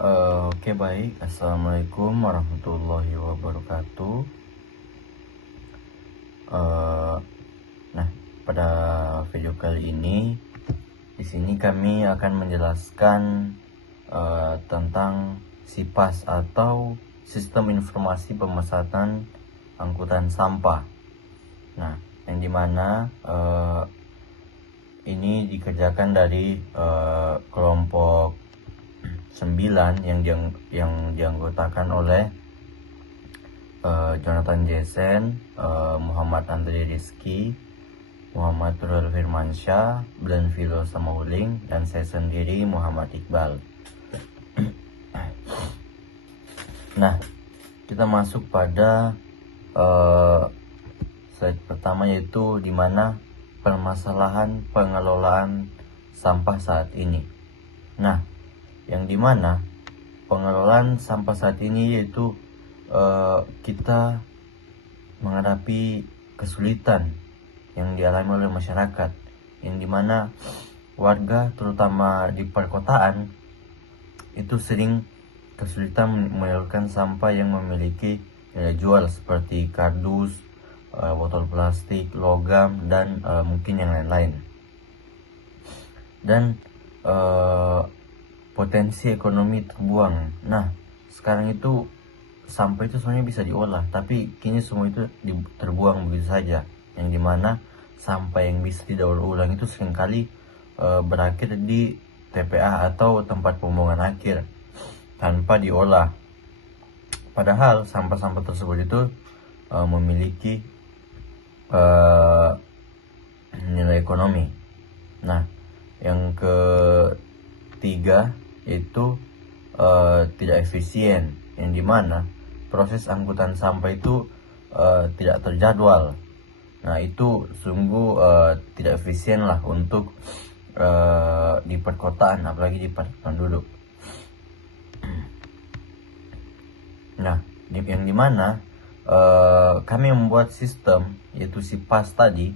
Oke, baik. Assalamualaikum warahmatullahi wabarakatuh. Eh, nah, pada video kali ini, di sini kami akan menjelaskan tentang SIPAS atau Sistem Informasi Pemesanan Angkutan Sampah. Nah, yang dimana ini dikerjakan dari kelompok 9 yang dianggotakan oleh Jonathan Jensen, Muhammad Andre Rizky, Muhammad Nurul Firmansyah, Blen Vilo Samauling, dan saya sendiri Muhammad Iqbal. Nah, kita masuk pada slide pertama, yaitu di mana permasalahan pengelolaan sampah saat ini. Nah, yang dimana pengelolaan sampah saat ini yaitu kita menghadapi kesulitan yang dialami oleh masyarakat, yang dimana warga terutama di perkotaan itu sering kesulitan menyalurkan sampah yang memiliki nilai jual seperti kardus, botol plastik, logam, dan mungkin yang lain-lain. Dan potensi ekonomi terbuang. Nah, sekarang itu sampah itu sebenarnya bisa diolah, tapi kini semua itu terbuang begitu saja. Yang dimana sampah yang bisa didaur ulang itu seringkali berakhir di TPA atau tempat pembuangan akhir tanpa diolah. Padahal sampah-sampah tersebut itu memiliki nilai ekonomi. Nah, yang ketiga yaitu tidak efisien, yang dimana proses angkutan sampah itu tidak terjadwal. Nah, itu sungguh tidak efisien lah untuk di perkotaan, apalagi di padat penduduk. Nah, yang dimana kami membuat sistem yaitu SIPAS tadi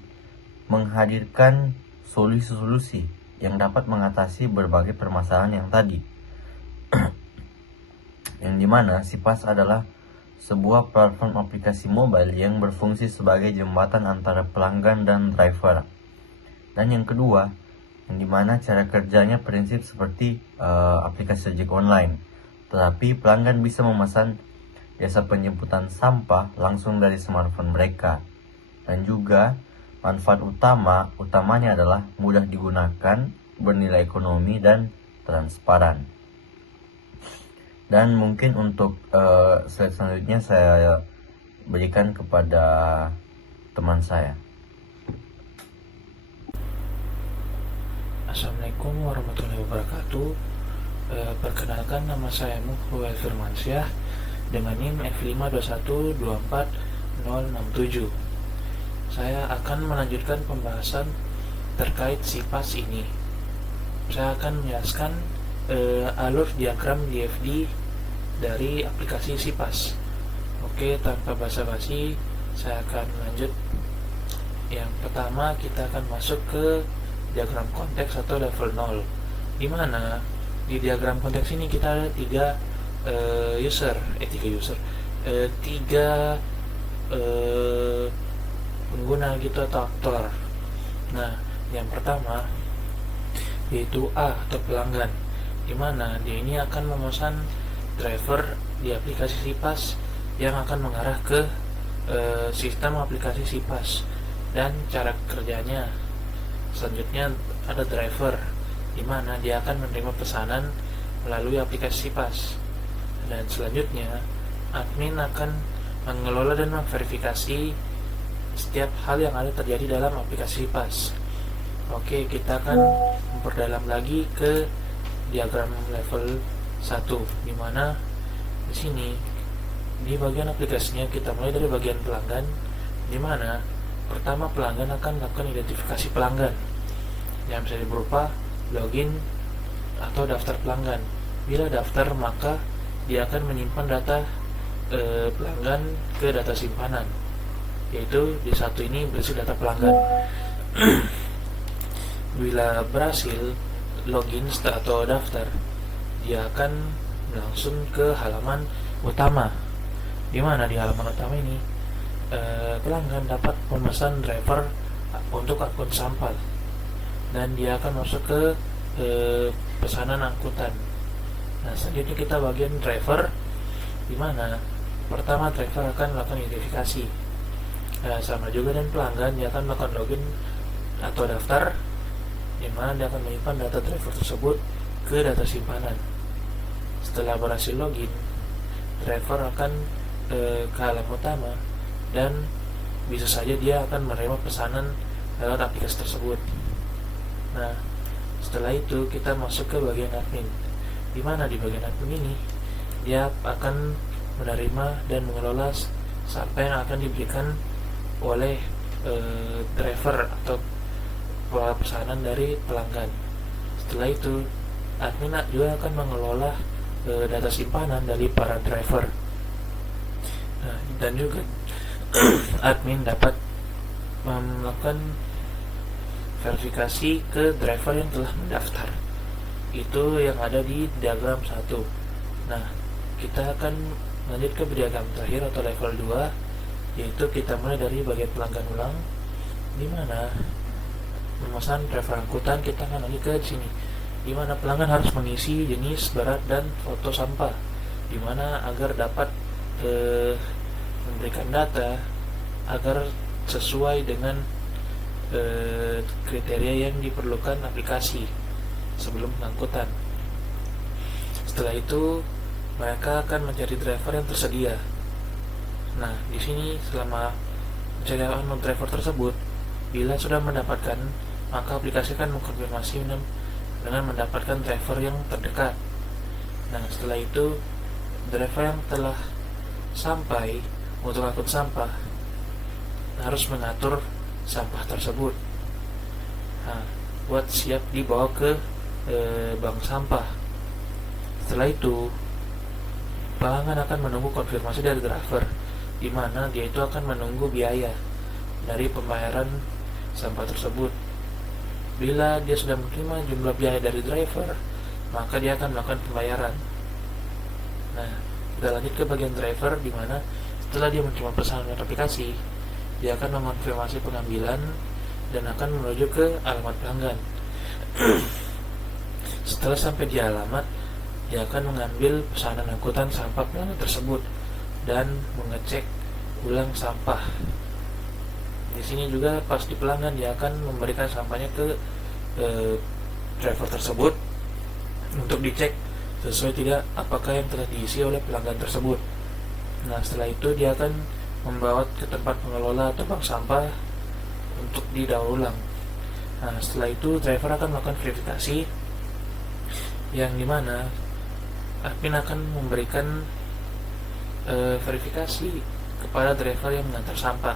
menghadirkan solusi-solusi yang dapat mengatasi berbagai permasalahan yang tadi. Yang dimana SIPAS adalah sebuah platform aplikasi mobile yang berfungsi sebagai jembatan antara pelanggan dan driver. Dan yang kedua, yang dimana cara kerjanya prinsip seperti aplikasi ojek online, tetapi pelanggan bisa memesan jasa penjemputan sampah langsung dari smartphone mereka. Dan juga manfaat utamanya adalah mudah digunakan, bernilai ekonomi, dan transparan. Dan mungkin untuk slide selanjutnya saya berikan kepada teman saya. Assalamualaikum warahmatullahi wabarakatuh. Perkenalkan, nama saya Muhammad Firmansyah dengan NIM F521240067. Saya akan melanjutkan pembahasan terkait SIPAS ini. Saya akan menjelaskan alur diagram DFD dari aplikasi SIPAS. Oke, tanpa basa-basi, saya akan lanjut. Yang pertama, kita akan masuk ke diagram konteks atau level 0, di mana di diagram konteks ini kita ada tiga pengguna gitu atau aktor. Nah, yang pertama yaitu A atau pelanggan, di mana dia ini akan memesan driver di aplikasi SIPAS yang akan mengarah ke sistem aplikasi SIPAS dan cara kerjanya. Selanjutnya ada driver, di mana dia akan menerima pesanan melalui aplikasi SIPAS. Dan selanjutnya admin akan mengelola dan memverifikasi setiap hal yang ada terjadi dalam aplikasi SIPAS. Oke, kita akan memperdalam lagi ke diagram level 1, di mana di sini di bagian aplikasinya kita mulai dari bagian pelanggan, di mana pertama pelanggan akan melakukan identifikasi pelanggan yang bisa berupa login atau daftar pelanggan. Bila daftar, maka dia akan menyimpan data pelanggan ke data simpanan, yaitu di satu ini berisi data pelanggan. Bila berhasil login atau daftar, dia akan langsung ke halaman utama. Di mana di halaman utama ini pelanggan dapat memesan driver untuk akun sampah dan dia akan masuk ke pesanan angkutan. Nah, selanjutnya kita bagian driver, di mana pertama driver akan melakukan identifikasi. Sama juga dengan pelanggan, dia akan melakukan login atau daftar, di mana dia akan menyimpan data driver tersebut ke data simpanan. Setelah berhasil login, driver akan ke halaman utama dan bisa saja dia akan menerima pesanan lewat aplikasi tersebut. Nah, setelah itu kita masuk ke bagian admin, di mana di bagian admin ini dia akan menerima dan mengelola sampah yang akan diberikan oleh driver atau pesanan dari pelanggan. Setelah itu, admin juga akan mengelola data simpanan dari para driver. Nah, dan juga admin dapat melakukan verifikasi ke driver yang telah mendaftar. Itu yang ada di diagram 1. Nah, kita akan lanjut ke diagram terakhir atau level 2, yaitu kita mulai dari bagian pelanggan ulang, di mana memesan driver angkutan. Kita akan lanjut ke sini, di mana pelanggan harus mengisi jenis, berat, dan foto sampah, di mana agar dapat memberikan data agar sesuai dengan kriteria yang diperlukan aplikasi sebelum pengangkutan. Setelah itu mereka akan mencari driver yang tersedia. Nah, di sini selama mencari driver tersebut, bila sudah mendapatkan, maka aplikasi akan mengkonfirmasi dengan mendapatkan driver yang terdekat. Nah, setelah itu driver yang telah sampai untuk akun sampah harus mengatur sampah tersebut, nah, buat siap dibawa ke bank sampah. Setelah itu pelanggan akan menunggu konfirmasi dari driver, di mana dia itu akan menunggu biaya dari pembayaran sampah tersebut. Bila dia sudah menerima jumlah biaya dari driver, maka dia akan melakukan pembayaran. Nah, kita lanjut ke bagian driver, di mana setelah dia menerima pesanan aplikasi, dia akan mengonfirmasi pengambilan dan akan menuju ke alamat pelanggan. Setelah sampai di alamat, dia akan mengambil pesanan angkutan sampah pelanggan tersebut dan mengecek ulang sampah. Di sini juga pas di pelanggan, dia akan memberikan sampahnya ke driver tersebut untuk dicek sesuai tidak apakah yang telah diisi oleh pelanggan tersebut. Nah, setelah itu dia akan membawa ke tempat pengelola atau bank sampah untuk didaur ulang. Nah, setelah itu driver akan melakukan verifikasi, yang dimana admin akan memberikan verifikasi kepada driver yang mengantar sampah.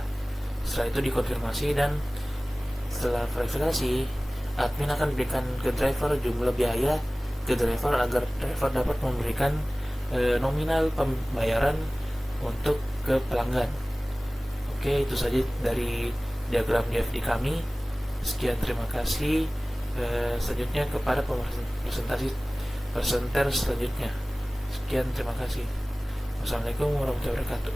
Setelah itu dikonfirmasi, dan setelah verifikasi, admin akan berikan ke driver jumlah biaya ke driver agar driver dapat memberikan nominal pembayaran untuk ke pelanggan. Oke, itu saja dari diagram DFD kami. Sekian, terima kasih. Selanjutnya kepada presenter selanjutnya. Sekian, terima kasih. Wassalamualaikum warahmatullahi wabarakatuh.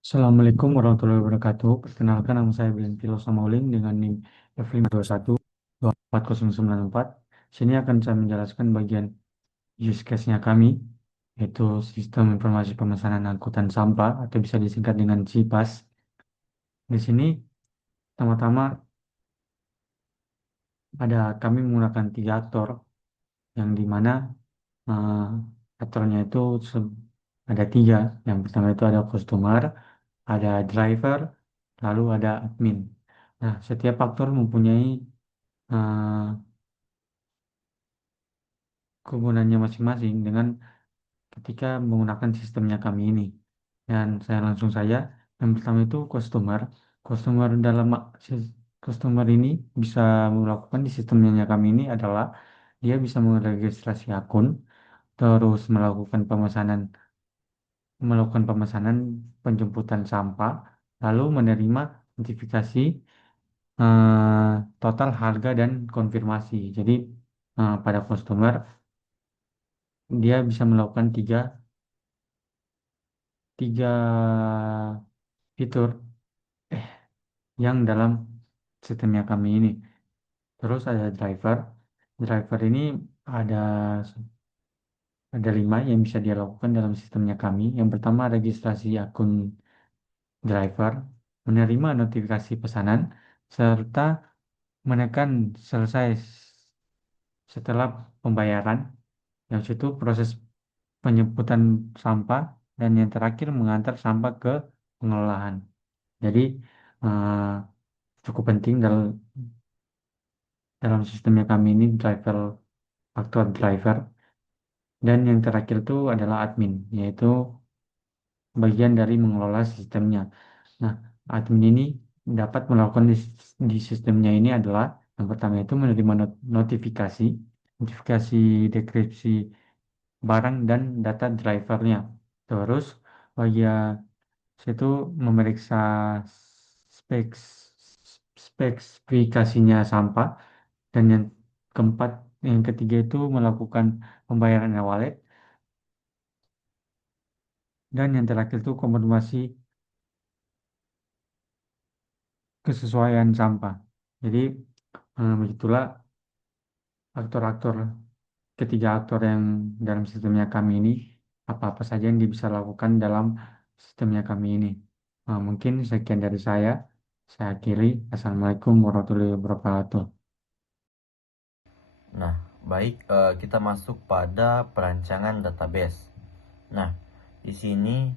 Assalamualaikum warahmatullahi wabarakatuh. Perkenalkan, nama saya Bilentilo Samauling dengan NIM F521-24094. Sini akan saya menjelaskan bagian use case-nya kami, yaitu Sistem Informasi Pemesanan Angkutan Sampah atau bisa disingkat dengan CIPAS. Di sini pertama-tama kami menggunakan 3 aktor, yang dimana aktornya itu ada 3. Yang pertama itu ada customer, ada driver, lalu ada admin. Nah, setiap aktor mempunyai kegunaannya masing-masing dengan ketika menggunakan sistemnya kami ini. Dan saya langsung saja, yang pertama itu customer. Customer ini bisa melakukan di sistemnya kami ini adalah dia bisa meregistrasi akun, terus melakukan pemesanan penjemputan sampah, lalu menerima notifikasi total harga dan konfirmasi. Jadi pada customer dia bisa melakukan tiga fitur yang dalam sistemnya kami ini. Terus ada driver. Driver ini ada ada 5 yang bisa dia lakukan dalam sistemnya kami. Yang pertama, registrasi akun driver, menerima notifikasi pesanan, serta menekan selesai setelah pembayaran. Yang itu proses penjemputan sampah, dan yang terakhir mengantar sampah ke pengelolaan. Jadi eh, cukup penting dalam sistemnya kami ini faktor driver. Dan yang terakhir itu adalah admin, yaitu bagian dari mengelola sistemnya. Nah, admin ini dapat melakukan di sistemnya ini adalah yang pertama itu menerima notifikasi deskripsi barang dan data drivernya. Terus bagian situ memeriksa spek spesifikasinya sampah, dan yang ketiga itu melakukan pembayaran e-wallet, dan yang terakhir itu konfirmasi kesesuaian sampah. Jadi begitulah aktor-aktor ketiga aktor yang dalam sistemnya kami ini, apa-apa saja yang dia bisa lakukan dalam sistemnya kami ini. Mungkin sekian dari saya. Saya akhiri. Assalamualaikum warahmatullahi wabarakatuh. Nah, baik, kita masuk pada perancangan database. Nah, di sini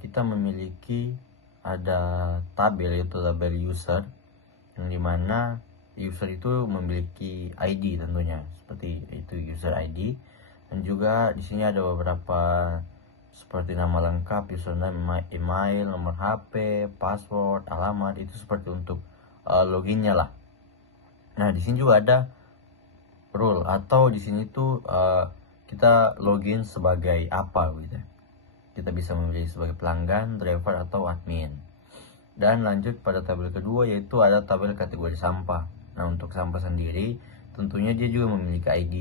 kita memiliki ada tabel, yaitu tabel user, yang dimana user itu memiliki ID tentunya, seperti itu user ID, dan juga di sini ada beberapa seperti nama lengkap, username, email, nomor HP, password, alamat, itu seperti untuk loginnya lah. Nah, di sini juga ada role, atau di sini tuh kita login sebagai apa gitu. Kita bisa memilih sebagai pelanggan, driver, atau admin. Dan lanjut pada tabel kedua, yaitu ada tabel kategori sampah. Nah, untuk sampah sendiri tentunya dia juga memiliki ID.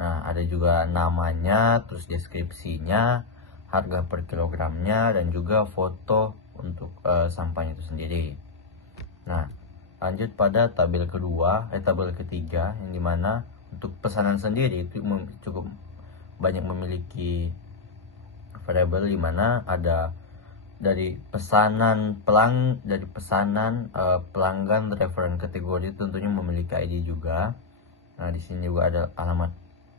Nah, ada juga namanya, terus deskripsinya, harga per kilogramnya, dan juga foto untuk sampahnya itu sendiri. Nah, lanjut pada tabel tabel ketiga, yang dimana untuk pesanan sendiri itu cukup banyak memiliki variabel, dimana ada dari pesanan pelanggan, driver, dan kategori tentunya memiliki ID juga. Nah, di sini juga ada alamat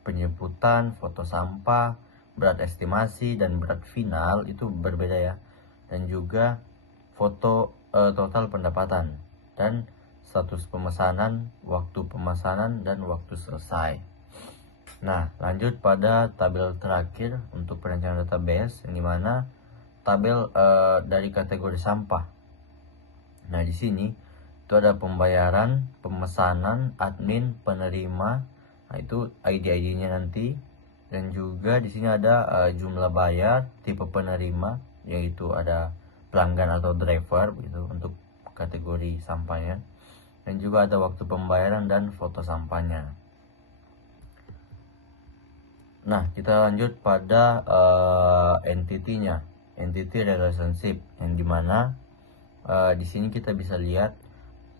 penjemputan, foto sampah, berat estimasi, dan berat final itu berbeda ya. Dan juga foto total pendapatan, dan status pemesanan, waktu pemesanan, dan waktu selesai. Nah, lanjut pada tabel terakhir untuk perencanaan database, yang dimana tabel dari kategori sampah. Nah, di sini itu ada pembayaran, pemesanan, admin, penerima. Nah, itu ID-ID-nya nanti. Dan juga di sini ada jumlah bayar, tipe penerima, yaitu ada pelanggan atau driver gitu untuk kategori sampahnya. Dan juga ada waktu pembayaran dan foto sampahnya. Nah, kita lanjut pada entity-nya, entity relationship, yang dimana di sini kita bisa lihat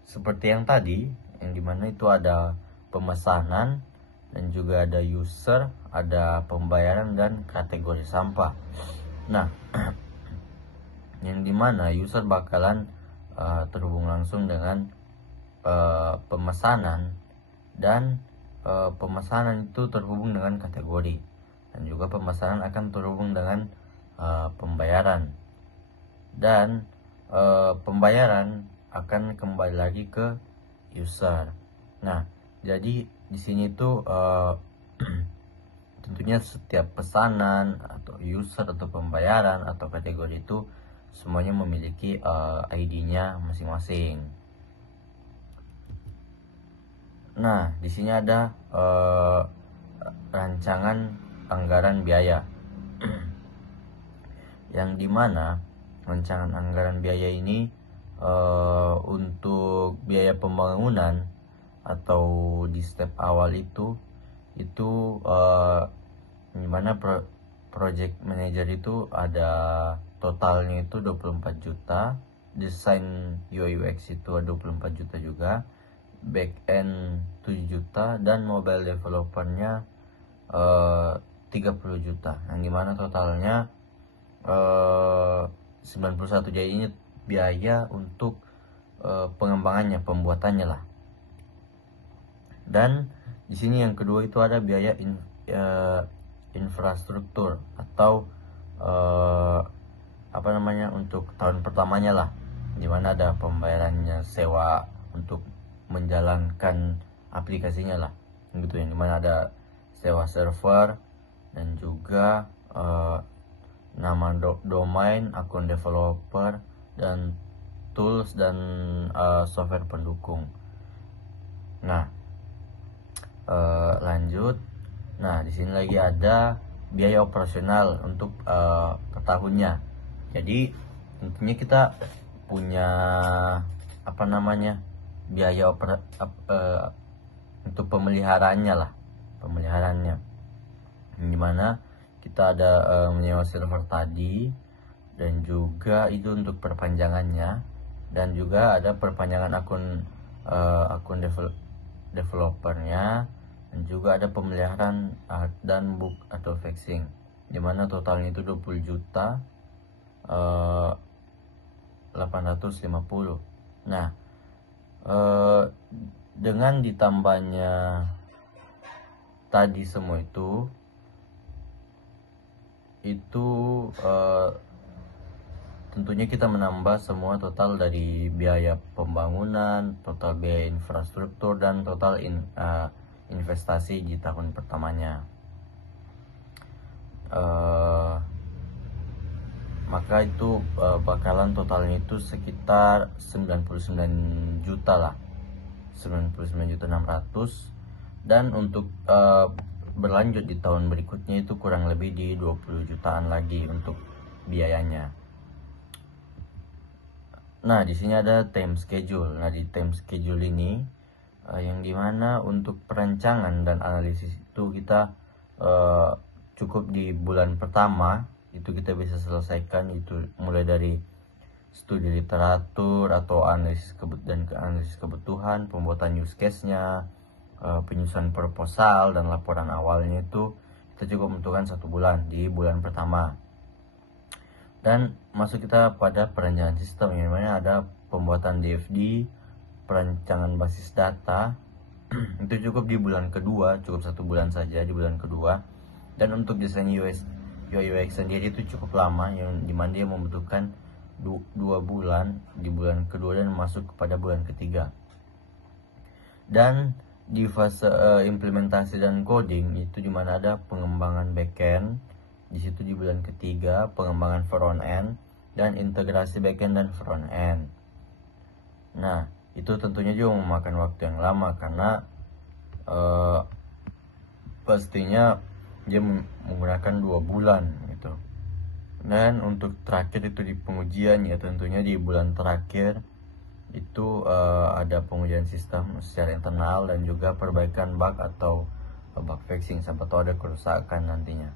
seperti yang tadi, yang dimana itu ada pemesanan, dan juga ada user, ada pembayaran, dan kategori sampah. Nah, yang dimana user bakalan terhubung langsung dengan pemesanan, dan pemesanan itu terhubung dengan kategori, dan juga pemesanan akan terhubung dengan pembayaran, dan pembayaran akan kembali lagi ke user. Nah, jadi di sini tuh tentunya setiap pesanan atau user atau pembayaran atau kategori itu semuanya memiliki ID-nya masing-masing. Nah, di sini ada rancangan anggaran biaya, yang dimana rancangan anggaran biaya ini untuk biaya pembangunan atau di step awal itu Dimana project manager itu ada totalnya itu 24 juta, desain UI UX itu 24 juta juga, back end 7 juta, dan mobile developernya 30 juta, yang dimana totalnya 91. Jadi ini biaya untuk pengembangannya, pembuatannya lah. Dan di sini yang kedua itu ada biaya infrastruktur atau apa namanya, untuk tahun pertamanya lah, dimana ada pembayarannya sewa untuk menjalankan aplikasinya lah, gitu, yang dimana ada sewa server dan juga nama domain, akun developer, dan tools dan software pendukung. Nah, lanjut. Nah, di sini lagi ada biaya operasional untuk per tahunnya. Jadi tentunya kita punya apa namanya, biaya untuk pemeliharaannya lah, pemeliharaannya. Dimana kita ada menyewa server tadi, dan juga itu untuk perpanjangannya, dan juga ada perpanjangan akun developernya, dan juga ada pemeliharaan dan book atau faxing, dimana totalnya itu 20 juta 850. Nah, dengan ditambahnya tadi semua itu tentunya kita menambah semua total dari biaya pembangunan, total biaya infrastruktur, dan total investasi di tahun pertamanya. Maka itu bakalan totalnya itu sekitar 99 juta lah, 99.600.000. Dan untuk berlanjut di tahun berikutnya itu kurang lebih di 20 jutaan lagi untuk biayanya. Nah, di sini ada time schedule. Nah, di time schedule ini yang dimana untuk perancangan dan analisis itu kita cukup di bulan pertama itu kita bisa selesaikan, itu mulai dari studi literatur atau analisis kebutuhan, pembuatan use case-nya, penyusunan proposal, dan laporan awalnya itu kita cukup membutuhkan 1 bulan di bulan pertama. Dan masuk kita pada perencanaan sistem, yang mana ada pembuatan DFD, perancangan basis data itu cukup di bulan kedua, cukup 1 bulan saja di bulan kedua. Dan untuk desain UI UX sendiri itu cukup lama, yang dimana dia membutuhkan 2 bulan di bulan kedua dan masuk kepada bulan ketiga. Dan di fase implementasi dan coding itu dimana ada pengembangan backend, di situ di bulan ketiga, pengembangan front end dan integrasi backend dan front end. Nah, itu tentunya juga memakan waktu yang lama, karena pastinya dia menggunakan 2 bulan gitu. Dan untuk terakhir itu di pengujian, ya tentunya di bulan terakhir itu ada pengujian sistem secara internal dan juga perbaikan bug atau bug fixing, sampai tahu ada kerusakan nantinya.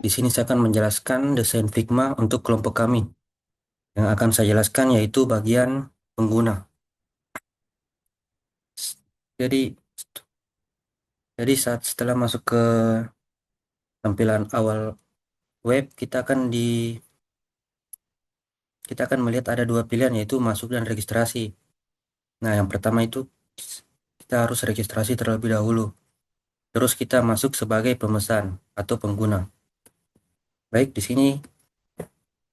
Di sini saya akan menjelaskan desain Figma untuk kelompok kami. Yang akan saya jelaskan yaitu bagian pengguna. Jadi saat setelah masuk ke tampilan awal web, kita akan melihat ada 2 pilihan, yaitu masuk dan registrasi. Nah, yang pertama itu kita harus registrasi terlebih dahulu. Terus kita masuk sebagai pemesan atau pengguna. Baik, di sini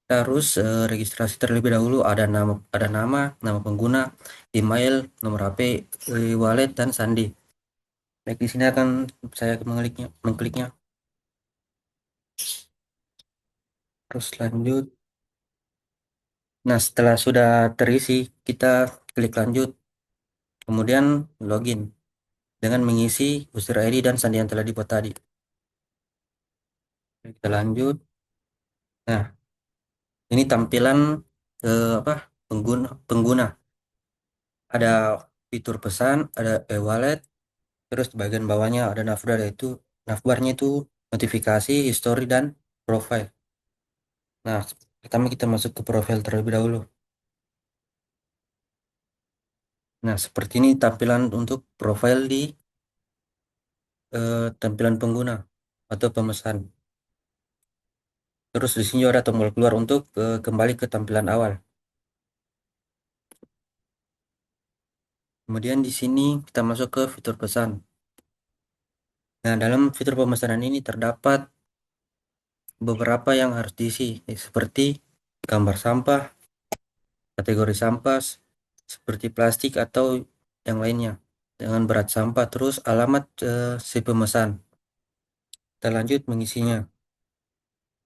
kita harus registrasi terlebih dahulu. Ada nama pengguna, email, nomor HP, wallet, dan sandi. Baik, di sini akan saya mengkliknya. Terus lanjut. Nah, setelah sudah terisi, kita klik lanjut. Kemudian login dengan mengisi user ID dan sandi yang telah dibuat tadi. Kita lanjut. Nah, ini tampilan pengguna. Ada fitur pesan, ada e-wallet, Terus di bagian bawahnya ada navbarnya itu notifikasi, history, dan profile. Nah, pertama kita masuk ke profile terlebih dahulu. Nah, seperti ini tampilan untuk profile di tampilan pengguna atau pemesan. Terus di sini juga ada tombol keluar untuk kembali ke tampilan awal. Kemudian di sini kita masuk ke fitur pesan. Nah, dalam fitur pemesanan ini terdapat beberapa yang harus diisi, seperti gambar sampah, kategori sampah, seperti plastik atau yang lainnya, dengan berat sampah, terus alamat si pemesan. Kita lanjut mengisinya,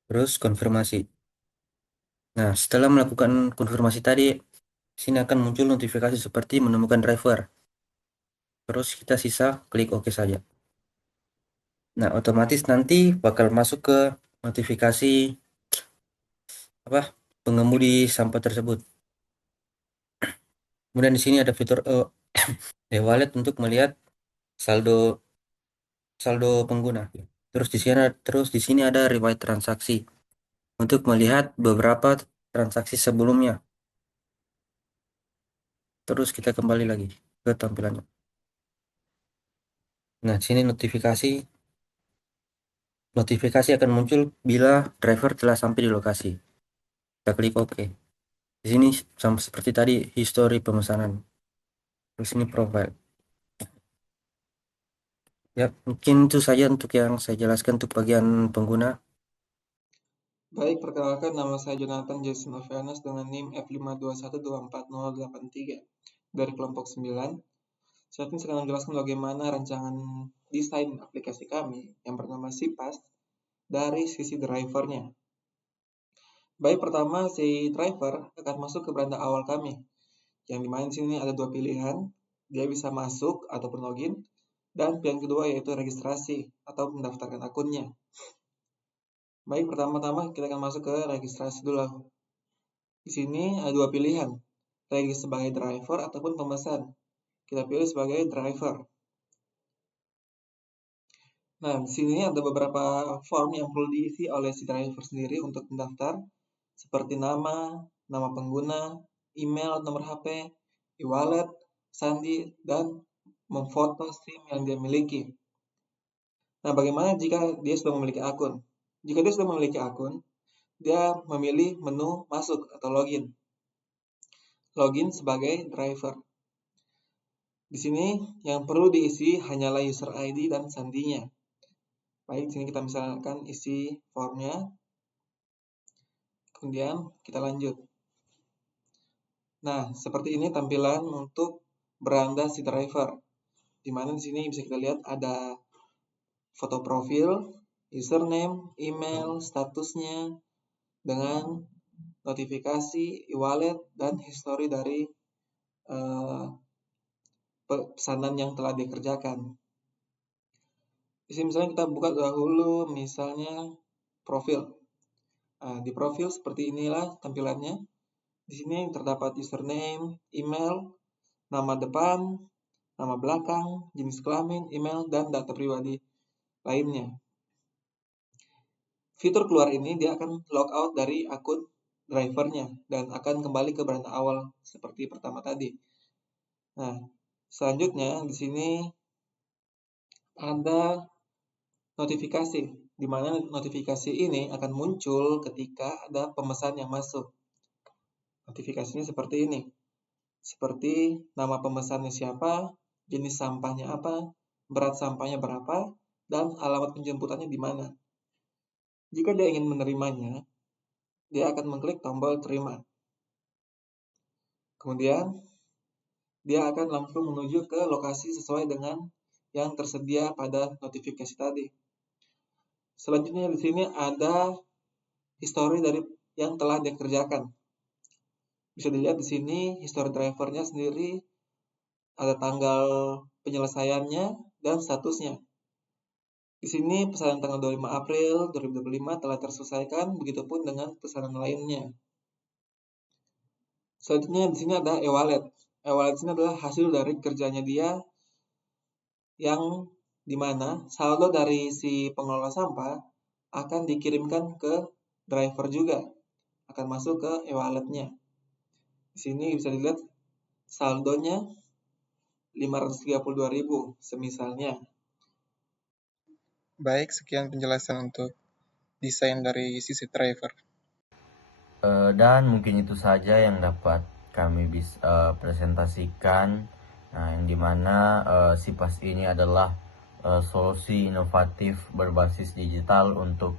terus konfirmasi. Nah, setelah melakukan konfirmasi tadi, sini akan muncul notifikasi seperti menemukan driver. Terus kita sisa klik OK saja. Nah, otomatis nanti bakal masuk ke notifikasi pengemudi sampah tersebut. Kemudian di sini ada fitur e-wallet untuk melihat saldo pengguna. Terus di sini ada riwayat transaksi untuk melihat beberapa transaksi sebelumnya. Terus kita kembali lagi ke tampilannya. Nah, di sini notifikasi akan muncul bila driver telah sampai di lokasi. Kita klik OK. Di sini sama seperti tadi, history pemesanan. Terus ini profile. Ya, mungkin itu saja untuk yang saya jelaskan untuk bagian pengguna. Baik, perkenalkan nama saya Jonathan Jason Novianus dengan NIM F521244083 dari kelompok 9. Saat ini saya akan menjelaskan bagaimana rancangan desain aplikasi kami yang bernama CPAS dari sisi drivernya. Baik, pertama si driver akan masuk ke beranda awal kami, yang dimana di sini ada dua pilihan, dia bisa masuk ataupun login, dan pilihan kedua yaitu registrasi atau mendaftarkan akunnya. Baik, pertama-tama kita akan masuk ke registrasi dulu. Di sini ada dua pilihan, registrasi sebagai driver ataupun pemesan. Kita pilih sebagai driver. Nah, di sini ada beberapa form yang perlu diisi oleh si driver sendiri untuk mendaftar, seperti nama pengguna, email, nomor HP, e-wallet, sandi, dan memfoto SIM yang dia miliki. Nah, bagaimana jika dia sudah memiliki akun? Jika dia sudah memiliki akun, dia memilih menu masuk atau login. Login sebagai driver. Di sini yang perlu diisi hanyalah user ID dan sandinya. Baik, di sini kita misalkan isi formnya. Kemudian kita lanjut. Nah, seperti ini tampilan untuk beranda si driver. Di mana di sini bisa kita lihat ada foto profil, username, email, statusnya, dengan notifikasi, e-wallet, dan history dari pesanan yang telah dikerjakan. Di sini misalnya kita buka dahulu misalnya profil. Nah, di profil seperti inilah tampilannya. Di sini terdapat username, email, nama depan, nama belakang, jenis kelamin, email, dan data pribadi lainnya. Fitur keluar ini dia akan logout dari akun drivernya dan akan kembali ke beranda awal seperti pertama tadi. Nah, selanjutnya di sini ada notifikasi, di mana notifikasi ini akan muncul ketika ada pemesan yang masuk. Notifikasinya seperti ini. Seperti nama pemesannya siapa, jenis sampahnya apa, berat sampahnya berapa, dan alamat penjemputannya di mana. Jika dia ingin menerimanya, dia akan mengklik tombol terima. Kemudian, dia akan langsung menuju ke lokasi sesuai dengan yang tersedia pada notifikasi tadi. Selanjutnya di sini ada history dari yang telah dikerjakan. Bisa dilihat di sini history drivernya sendiri, ada tanggal penyelesaiannya dan statusnya. Di sini pesanan tanggal 25 April 2025 telah terselesaikan, begitupun dengan pesanan lainnya. Selanjutnya di sini ada e-wallet. E-wallet ini adalah hasil dari kerjanya dia yang dimana saldo dari si pengelola sampah akan dikirimkan ke driver juga, akan masuk ke e-walletnya. Di sini bisa dilihat saldonya 532.000 semisalnya. Baik, sekian penjelasan untuk desain dari sisi driver. Dan mungkin itu saja yang dapat kami bisa presentasikan. Nah, yang dimana SIPAS ini adalah solusi inovatif berbasis digital untuk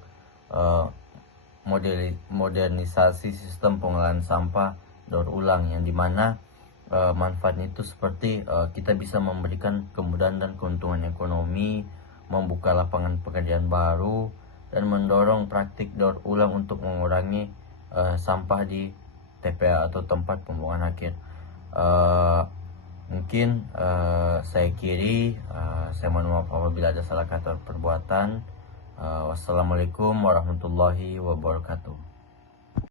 modernisasi sistem pengolahan sampah daur ulang, yang dimana manfaatnya itu seperti kita bisa memberikan kemudahan dan keuntungan ekonomi, membuka lapangan pekerjaan baru, dan mendorong praktik daur ulang untuk mengurangi sampah di TPA atau tempat pembuangan akhir. Mungkin saya kiri, saya mohon maaf apabila ada salah kata perbuatan. Wassalamualaikum warahmatullahi wabarakatuh.